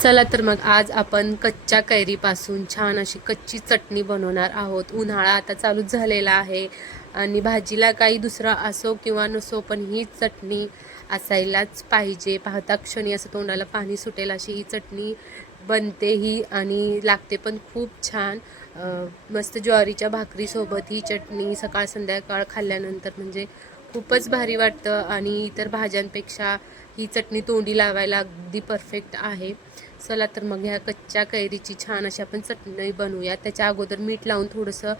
चला तर मग आज आपण कच्च्या कैरीपासून छान अशी कच्ची चटणी बनवणार आहोत। उन्हाळा आता चालूच झालेला आहे आणि भाजीला काही दुसरा असो किंवा नसो पण ही चटणी असायलाच पाहिजे। पाहता क्षणी असं तोंडाला पाणी सुटेल अशी ही चटणी बनते ही आणि लागते पण खूप छान। मस्त ज्वारीच्या भाकरीसोबत ही चटणी सकाळ संध्याकाळ खाल्ल्यानंतर म्हणजे खूपच भारी वाटतं आणि इतर भाज्यांपेक्षा ही चटणी तोंडी लावायला अगदी परफेक्ट आहे। चला तर मग ह्या कच्च्या कैरीची छान अशी आपण चटणी बनवूया। त्याच्या अगोदर मीठ लावून थोडंसं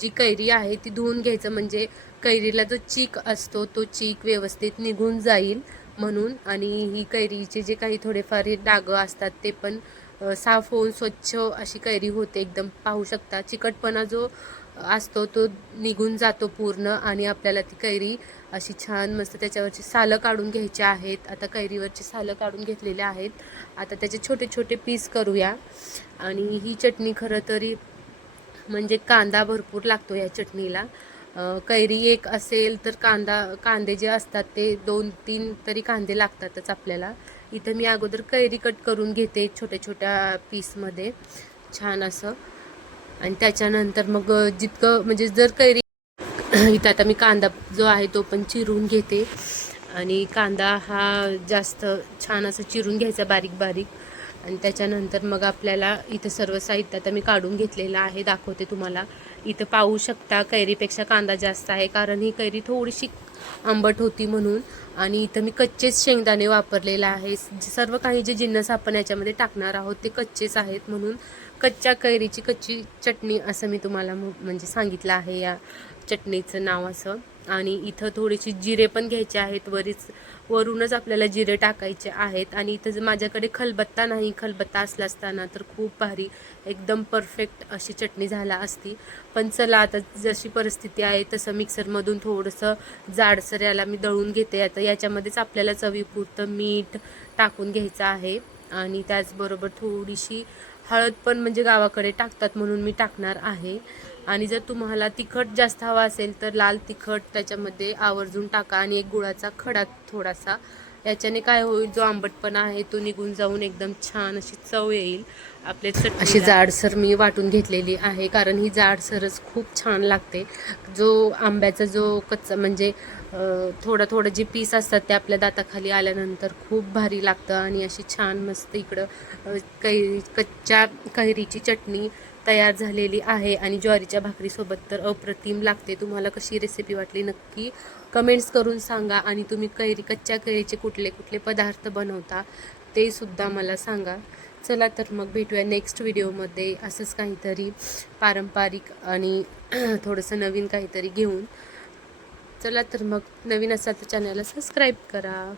जी कैरी आहे ती धुवून घ्यायचं, म्हणजे कैरीला जो चीक असतो तो चीक व्यवस्थित निघून जाईल म्हणून। आणि ही कैरीचे जे काही थोडेफार डागं असतात ते पण साफ होऊन स्वच्छ अशी कैरी होते। एकदम पाहू शकता चिकटपणा जो असतो तो निघून जातो पूर्ण आणि आपल्याला ती कैरी अशी छान मस्त त्याच्यावरची सालं काढून घ्यायची आहेत। आता कैरीवरची सालं काढून घेतलेले आहेत। आता त्याचे छोटे छोटे पीस करूया। आणि ही चटणी खरं तरी म्हणजे कांदा भरपूर लागतो या चटणीला। कैरी एक असेल तर कांदे जे असतात ते 2-3 तरी कांदे लागतातच आपल्याला। इथं मी अगोदर कैरी कट करून घेते छोट्या छोट्या पीसमध्ये छान असं। आणि त्याच्यानंतर मग जितकं म्हणजे जर कैरी इथं आता मी कांदा जो आहे तो पण चिरून घेते आणि कांदा हा जास्त छान असं चिरून घ्यायचा बारीक बारीक। आणि त्याच्यानंतर मग आपल्याला इथं सर्व साहित्य आता मी काढून घेतलेलं आहे, दाखवते तुम्हाला। इथं पाहू शकता कैरीपेक्षा कांदा जास्त आहे कारण ही कैरी थोडीशी आंबट होती म्हणून। आणि इथं मी कच्चेच शेंगदाणे वापरलेले आहे। सर्व काही जे जिन्नस आपण याच्यामध्ये टाकणार आहोत ते कच्चेच आहेत म्हणून कच्च्या कैरीची कच्ची चटणी असं मी तुम्हाला म्हणजे सांगितलं आहे या चटणीचं नाव असं। आणि इथं थोडीशी जिरे पण घ्यायचे आहेत, वरूनच आपल्याला जिरे टाकायचे आहेत। आणि इथं माझ्याकडे खलबत्ता नाही, खलबत्ता असला असताना तर खूप भारी एकदम परफेक्ट अशी चटणी झाला असती। पण चला आता जशी परिस्थिती आहे तसं मिक्सरमधून थोडंसं जाडसर याला मी दळून घेते। आता याच्यामध्येच आपल्याला चवीपुरतं मीठ टाकून घ्यायचं आहे आणि त्याचबरोबर थोडीशी हळद पण म्हणजे गावाकडे टाकतात म्हणून मी टाकणार आहे। आणि जर तुम्हाला तिखट जास्त हवा असेल तर लाल तिखट त्याच्यामध्ये आवर्जून टाका आणि एक गुळाचा खडा थोडासा। याच्याने काय होईल, जो आंबटपणा आहे तो निघून जाऊन एकदम छान अशी चव येईल आपल्या चटणीला। अशी जाडसर मी वाटून घेतलेली आहे कारण ही जाडसरच खूप छान लागते। जो आंब्याचा जो कच्चा म्हणजे थोडं थोडं जे पीस असतात ते आपल्या दाताखाली आल्यानंतर खूप भारी लागतं। आणि अशी छान मस्त इकडं कच्च्या कैरीची चटणी तयार झालेली आहे आणि ज्वारीच्या भाकरीसोबत तर अप्रतिम लागते। तुम्हाला कशी रेसिपी वाटली नक्की कमेंट्स करून सांगा आणि तुम्ही कच्च्या कैरीचे कुठले कुठले पदार्थ बनवता ते सुद्धा मला सांगा। चला तर मग भेटूया नेक्स्ट व्हिडिओमध्ये असंच काहीतरी पारंपरिक आणि थोडंसं नवीन काहीतरी घेऊन। चला तर मग नवीन असाल तर चॅनलला सबस्क्राईब करा।